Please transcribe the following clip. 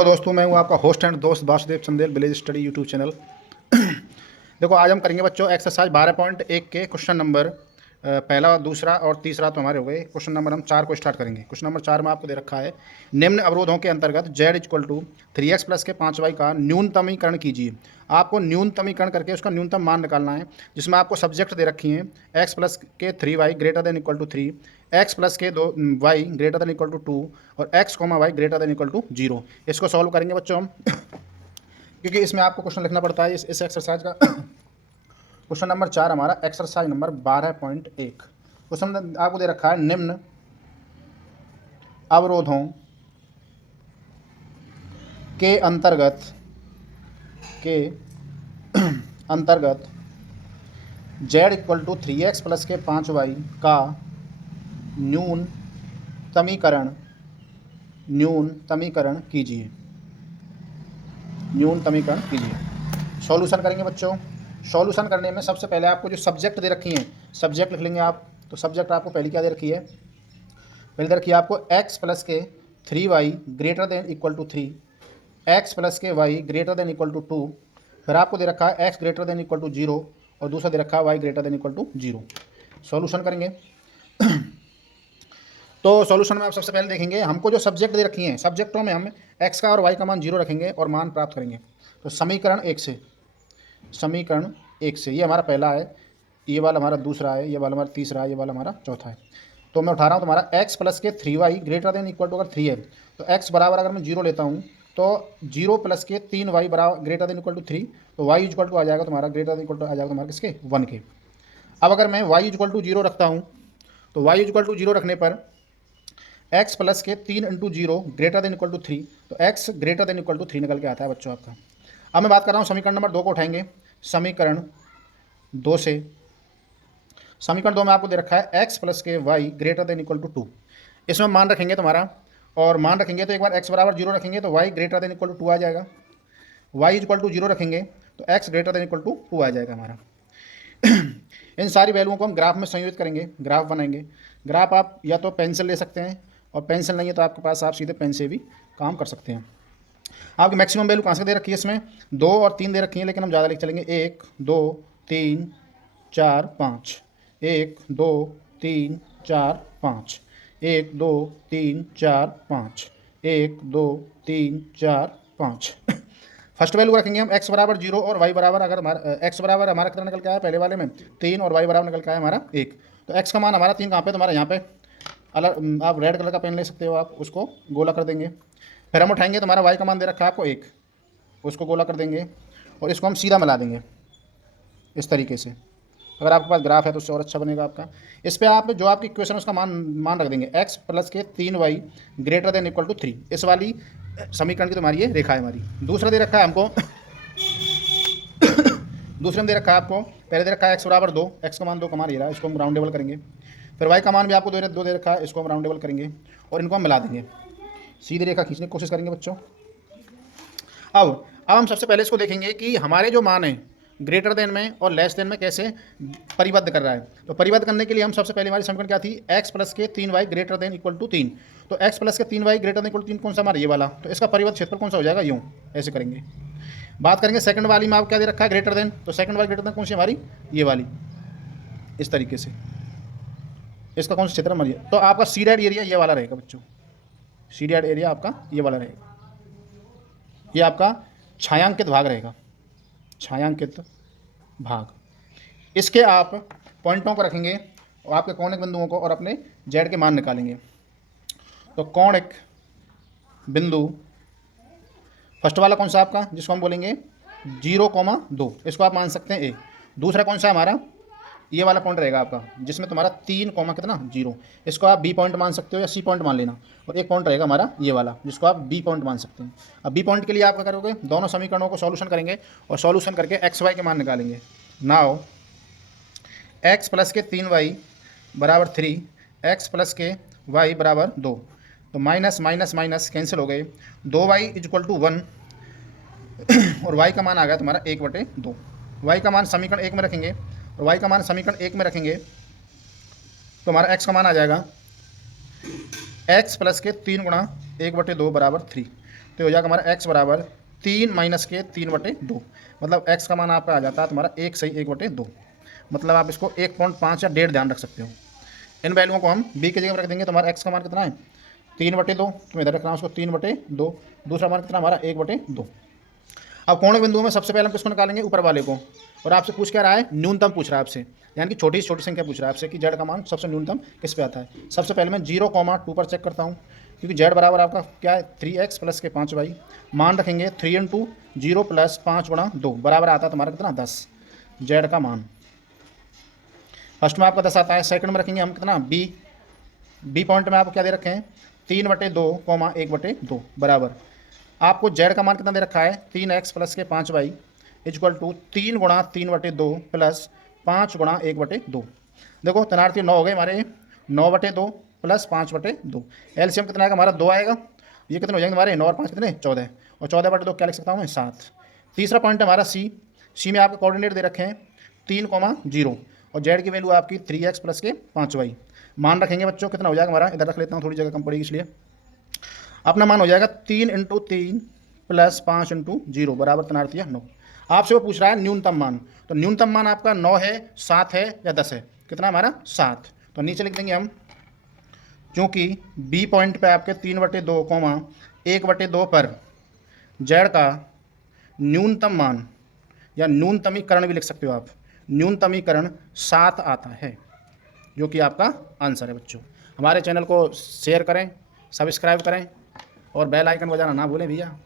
तो दोस्तों मैं हूं आपका होस्ट एंड दोस्त Vasudev Chandel village study YouTube channel. देखो आज हम करेंगे बच्चों एक्सरसाइज 12.1 के क्वेश्चन नंबर पहला दूसरा और तीसरा तो हमारे हो गए। क्वेश्चन नंबर हम 4 को स्टार्ट करेंगे। क्वेश्चन नंबर 4 में आपको दे रखा है निम्न अवरोधों के अंतर्गत z equal to 3x plus के 5y का न्यूनतमीकरण कीजिए। आपको न्यूनतमीकरण करके उसका न्यूनतम मान निकालना है, जिसमें आपको सब्जेक्ट दे रखी हैं x प्लस के 3y greater than equal to 3, x plus के 2y greater than equal to 2 और x comma y greater than equal to 0। इसको सॉल्व करेंगे बच्चों हम क्योंकि इसमें आपको क्वेश्चन लिखना पड़ता है इस एक्सरसाइज का। क्वेश्चन नंबर 4 हमारा एक्सरसाइज नंबर 12.1। क्वेश्चन आपको दे रखा है निम्न अवरोधों के अंतर्गत z equal to 3x plus के 5y का न्यूनतमीकरण कीजिए। सॉल्यूशन करेंगे बच्चों। सॉल्यूशन करने में सबसे पहले आपको जो सब्जेक्ट दे रखी हैं सब्जेक्ट लिख लेंगे आप। तो सब्जेक्ट आपको पहले क्या दे रखी है? पहले दे रखी है आपको x प्लस के 3y greater than equal to 3, x plus के y greater than equal to 2, फिर आपको दे रखा है x greater than equal to 0 और दूसरा दे रखा है y greater than equal to 0। Solution करेंगे। तो सॉल्यूशन में आप सबसे पहले देखेंगे हमको जो सब्जेक्ट दे रखी हैं, सब्जेक्टों में हम x का और y का मान 0 रखेंगे और मान प्राप्त करेंगे। तो समीकरण 1 से ये हमारा पहला है, ये वाला हमारा दूसरा है, ये वाला हमारा तीसरा है, ये वाला हमारा चौथा है। तो मैं उठा रहा हूँ तुम्हारा x प्लस के 3y greater than equal to अगर 3 है तो x बराबर अगर मैं 0 लेता हूँ तो 0 प्लस के 3y बराबर ग्रेटर देन इक्वल टू 3, तो y इक्वल टू आ जाएगा तुम्हारा ग्रेटर देन इक्वल टू आ जाएगा तुम्हारा किसके 1 के। अब अगर मैं y इक्वल टू 0 रखता हूँ तो y इक्वल टू 0 रखने पर x प्लस के 3 into 0 greater than equal to 3, तो x greater than equal to 3 निकल के आता है बच्चों आपका। अब मैं बात कर रहा हूँ समीकरण नंबर 2 को उठाएंगे। समीकरण 2 से समीकरण 2 में आपको दे रखा है x प्लस के y greater than equal to 2। इसमें मान रखेंगे तुम्हारा, और मान रखेंगे तो एक बार x बराबर 0 रखेंगे तो y greater than equal to 2 आ जाएगा, y इक्वल टू 0 रखेंगे तो x greater than equal to 2 आ जाएगा हमारा। इन सारी वैल्यूओं को हम ग्राफ में संयोजित करेंगे, ग्राफ बनाएंगे। ग्राफ आप या तो पेंसिल ले सकते हैं और पेंसिल नहीं है तो आपके पास आप सीधे पेन से भी काम कर सकते हैं। आपकी मैक्सिमम वैल्यू कहाँ से दे रखी है? इसमें 2 और 3 दे रखी है, लेकिन हम ज़्यादा लेके चलेंगे। 1 2 3 4 5, 1 2 3 4 5, 1 2 3 4 5, 1 2 3 4 5। फर्स्ट वैल्यू रखेंगे हम x बराबर 0 और y बराबर, अगर हमारा x बराबर हमारा कितना निकल के आया पहले वाले में 3 और y बराबर निकल के आया हमारा 1। तो x का मान हमारा 3 कहाँ पे? तुम्हारा यहाँ पे। अलग आप रेड कलर का पेन ले सकते हो, आप उसको गोला कर देंगे। फिर हम उठाएंगे तुम्हारा y का मान दे रखा है आपको 1, उसको गोला कर देंगे और इसको हम सीधा मिला देंगे इस तरीके से। अगर आपके पास ग्राफ है तो उससे और अच्छा बनेगा आपका। इस पर आप जो आपकी इक्वेशन उसका मान रख देंगे x प्लस के 3y greater than equal to 3। इस वाली समीकरण की तुम्हारी ये रेखा है हमारी। दूसरा दे रखा है हमको दूसरे में दे रखा है आपको, पहले दे रखा है x बराबर 2, x का मान 2 कमा रहा है, इसको हम राउंडेबल करेंगे। फिर y का मान भी आपको 2 दे रखा है, इसको हम राउंडेबल करेंगे और इनको हम मिला देंगे, सीधी रेखा खींचने की कोशिश करेंगे बच्चों। अब हम सबसे पहले इसको देखेंगे कि हमारे जो मान है ग्रेटर देन में और लेस देन में कैसे परिबद्ध कर रहा है। तो परिबद्ध करने के लिए हम सबसे पहले हमारी समीकरण क्या थी? x प्लस के 3y greater than equal to 3। तो x प्लस के 3y greater than equal to 3 कौन सा हमारा? ये वाला। तो इसका परिबद्ध क्षेत्र कौन सा हो जाएगा? यूँ ऐसे करेंगे। बात करेंगे सेकंड वाली में, आप क्या दे रखा है? Greater than. तो सेकंड वाली ग्रेटर देन कौन सी हमारी? ये वाली, इस तरीके से। इसका कौन सा क्षेत्र हमारी? तो आपका सीडेड एरिया ये वाला रहेगा बच्चों, सीडेड एरिया आपका ये वाला रहेगा, ये आपका छायांकित भाग रहेगा, छायांकित भाग। इसके आप पॉइंटों को रखेंगे और आपके कौणिक बिंदुओं को और अपने जेड के मान निकालेंगे। तो कौणिक बिंदु फर्स्ट वाला कौन सा आपका, जिसको हम बोलेंगे 0,2, इसको आप मान सकते हैं ए। दूसरा कौन सा हमारा? ये वाला पॉइंट रहेगा आपका, जिसमें तुम्हारा 3, कितना 0, इसको आप बी पॉइंट मान सकते हो या सी पॉइंट मान लेना। और एक पॉइंट रहेगा हमारा ये वाला, जिसको आप बी पॉइंट मान सकते हैं। अब बी पॉइंट के लिए आप क्या करोगे? दोनों समीकरणों को सॉल्यूशन करेंगे और सॉल्यूशन करके एक्स वाई के मान निकालेंगे। नाउ एक्स प्लस के 3y बराबर 3, एक्स प्लस के y बराबर 2, तो माइनस माइनस माइनस कैंसिल हो गए। 2y इक्वल टू 1 और y का मान आ गया तुम्हारा 1/2। y का मान समीकरण 1 में रखेंगे और y का मान समीकरण 1 में रखेंगे तो हमारा x का मान आ जाएगा x प्लस के 3 गुणा 1/2 बराबर 3। तो हो जाएगा हमारा x बराबर 3 माइनस के 3/2, मतलब x का मान आपका आ जाता है तुम्हारा 1 सही 1/2, मतलब आप इसको 1.5 या 1.5 ध्यान रख सकते हो। इन वैल्यूओं को हम b की जगह पर रख देंगे, तो हमारा x का मान कितना है 3/2, तो मैं इधर रख रहा हूँ उसको 3/2, दूसरा मान कितना हमारा 1/2। अब कोण बिंदुओं में सबसे पहले हम किसको निकालेंगे, ऊपर वाले को, और आपसे पूछ क्या रहा है, न्यूनतम पूछ रहा है आपसे, यानी कि छोटी से छोटी संख्या पूछ रहा है आपसे कि जेड का मान सबसे न्यूनतम किस पे आता है। सबसे पहले मैं 0,2 पर चेक करता हूँ, क्योंकि जेड बराबर आपका क्या है 3x प्लस के 5y, मान रखेंगे 3 इंटू 0 प्लस 5 गुणा 2 बराबर आता है तुम्हारा कितना 10, जेड का मान। फर्स्ट में आपका 10 आता है, सेकंड में रखेंगे हम कितना बी पॉइंट में आपको क्या दे रखे हैं 3/2, 1/2 बराबर आपको जेड का मान कितना दे रखा है 3x प्लस के 5y इक्वल टू 3 गुणा 3/2 प्लस 5 गुणा 1/2। देखो तनार्थी 9 हो गए हमारे, 9/2 प्लस 5/2, एलसीएम कितना आएगा हमारा 2 आएगा, ये कितने हो जाएंगे हमारे 9 और 5 कितने 14, और 14/2 क्या लिख सकता हूँ मैं 7। तीसरा पॉइंट है हमारा सी में आपके कोऑर्डिनेट दे रखे हैं 3,0 और जेड की वैल्यू आपकी 3x प्लस के 5y, मान रखेंगे बच्चों कितना हो जाएगा हमारा, इधर रख लेता हूँ थोड़ी जगह कम पड़ेगी इसलिए, अपना मान हो जाएगा 3 इंटू 3 प्लस 5 इंटू 0 बराबर तनार्थी 9। आपसे वो पूछ रहा है न्यूनतम मान, तो न्यूनतम मान आपका 9 है 7 है या 10 है, कितना हमारा 7, तो नीचे लिख देंगे हम, क्योंकि बी पॉइंट पे आपके 3/2, 1/2 पर जेड का न्यूनतम मान या न्यूनतमीकरण भी लिख सकते हो आप, न्यूनतमीकरण 7 आता है, जो कि आपका आंसर है बच्चों। हमारे चैनल को शेयर करें, सब्सक्राइब करें और बेल आइकन बजाना ना भूलें भैया।